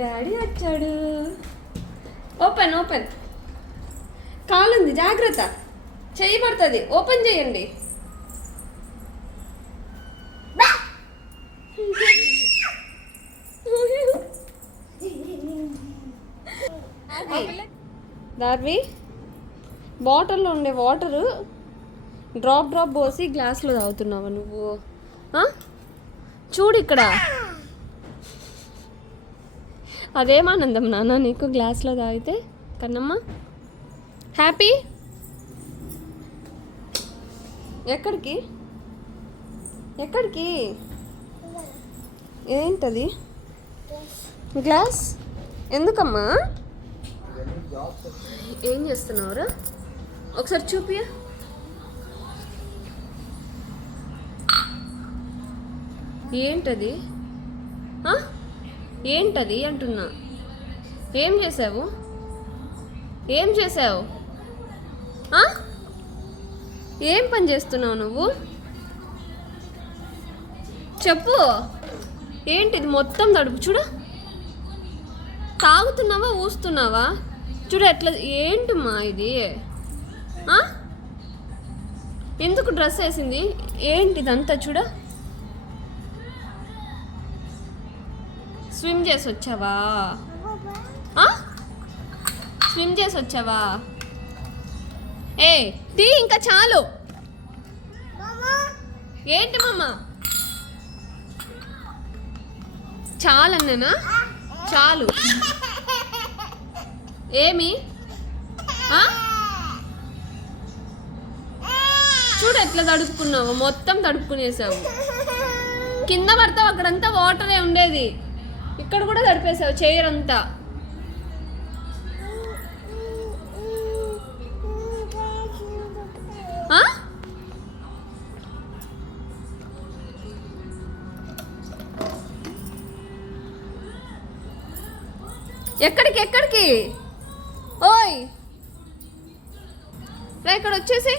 Daddy వచ్చాడు. Open open. కాలుంది జాగ్రత్త. చెయ్యి పడుతుంది ఓపెన్ చేయండి. దార్వి బాటిల్లో ఉండే వాటరు డ్రాప్ డ్రాప్ పోసి గ్లాస్లో తాగుతున్నావా నువ్వు? చూడు ఇక్కడ. అదేమానందం నాన్న నీకు గ్లాస్లో తాగితే? కన్నమ్మ? హ్యాపీ? ఎక్కడికి? ఎక్కడికి? ఏంటది? గ్లాస్? ఎందుకమ్మా? ఏం చేస్తున్నావురా? ఒకసారి చూపియా. ఏంటది? ఆ? ఏంటది అంటున్నా. ఏం చేసావు ఏం చేసావు ఏం పని చేస్తున్నావు నువ్వు? చెప్పు. ఏంటిది మొత్తం తడుపు చూడు. తాగుతున్నావా ఊస్తున్నావా? చూడు ఎట్లా ఏంటమ్మా ఇది? ఆ? ఎందుకు డ్రెస్ వేసింది? ఏంటిదంతా చూడ. స్విమ్ చేసి వచ్చావా ఆ? స్విమ్ చేసి వచ్చావా ఏ టీ ఇంకా చాలు. ఏంటి మమ్మ చాలన్నానా? చాలు. ఏమి? ఆ? చూడు ఎట్లా తడుపుకున్నావు మొత్తం తడుపుకునేసావు. కింద పడతావు అక్కడంతా వాటరే ఉండేది. ఇక్కడ కూడా తడిపేసావు చైర్ అంతా ఆ? ఎక్కడికి ఎక్కడికి? ఓయ్! రా ఇక్కడ వచ్చేసి.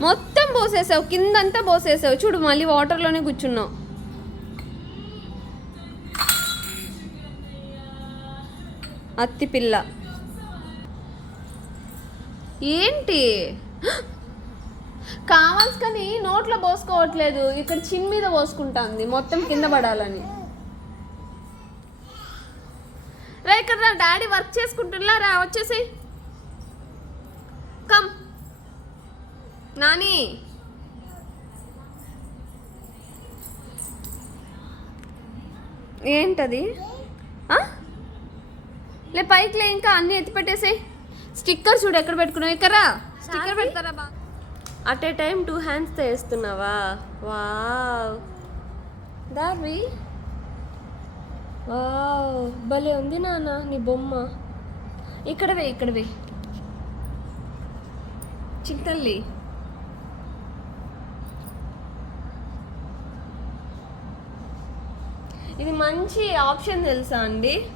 మొత్తం పోసేసావు కిందంతా పోసేసావు. చూడు మళ్ళీ వాటర్లోనే కూర్చున్నావు. అత్తి పిల్ల. ఏంటి? కావాల్సి కానీ నోట్లో పోసుకోవట్లేదు. ఇక్కడ చిన్ మీద పోసుకుంటాంది మొత్తం కింద పడాలని. రా ఇక్కడ రా డాడీ వర్క్ చేసుకుంటున్నా రా వచ్చేసి కమ్. నాని. ఏంటది? లే పైకి లే ఇంకా అన్ని ఎత్తి పెట్టేసాయి. స్టిక్కర్ చూడు ఎక్కడ పెట్టుకున్నావు? ఇక్కడ స్టిక్కర్ పెడతారా బా? అట్ ఏ టైం టూ హ్యాండ్స్తో వేస్తున్నావా వావ్ దార్వి? వావ్ భలే ఉంది నాన్న నీ బొమ్మ. ఇక్కడ వే ఇక్కడ వే చిట్టల్లి ఇది మంచి ఆప్షన్ తెలుసా అండి?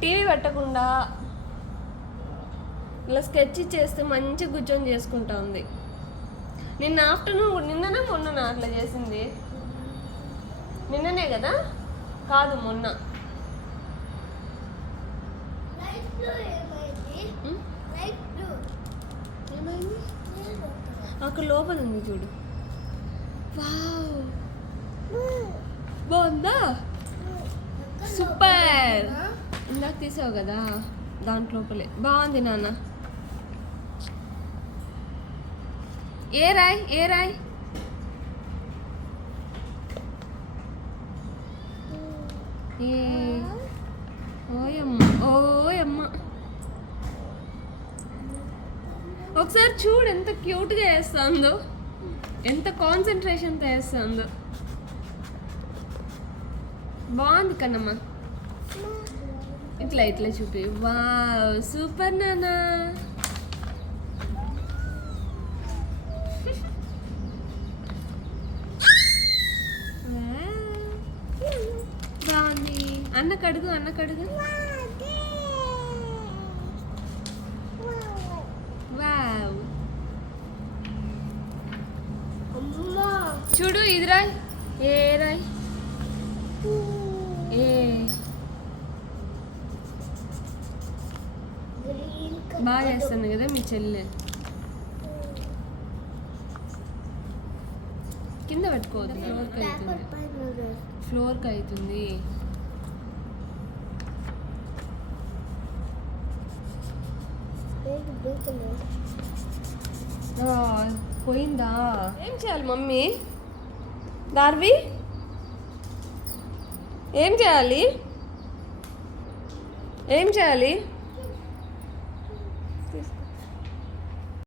టీవీ పెట్టకుండా ఇలా స్కెచ్ చేస్తే మంచి కూర్చొని చేసుకుంటా ఉంది. నిన్న ఆఫ్టర్నూన్ నిన్ననే మొన్న అట్లా చేసింది? నిన్ననే కదా? కాదు మొన్న? ఏమైంది? అక్కడ లోపల ఉంది చూడు. వావ్. బాగుందా? సూపర్. ఇందాక తీసావు కదా దాంట్లోపలే బాగుంది నాన్న. ఏ రాయ్ ఏ రాయ్? ఏ? ఓయమ్మ ఓయమ్మ. ఒకసారి చూడు ఎంత క్యూట్గా వేస్తుందో. ఎంత కాన్సన్ట్రేషన్తో వేస్తుందో. బాగుంది కన్నమ్మ. ఇట్లా ఇట్లా చూపి. వావ్ సూపర్ నానా బాగుంది. అన్న కడుగు అన్న కడుగు. వావ్. చూడు ఇది రాయ్. ఏ రాయ్? బాగా చేస్తుంది కదా మీ చెల్లె కింద పెట్టుకోవద్దు. ఫ్లోర్కి అవుతుంది. పైన ఫ్లోర్కి అవుతుంది పోయిందా? ఏం చేయాలి మమ్మీ? దార్వి? ఏం చేయాలి? ఏం చేయాలి?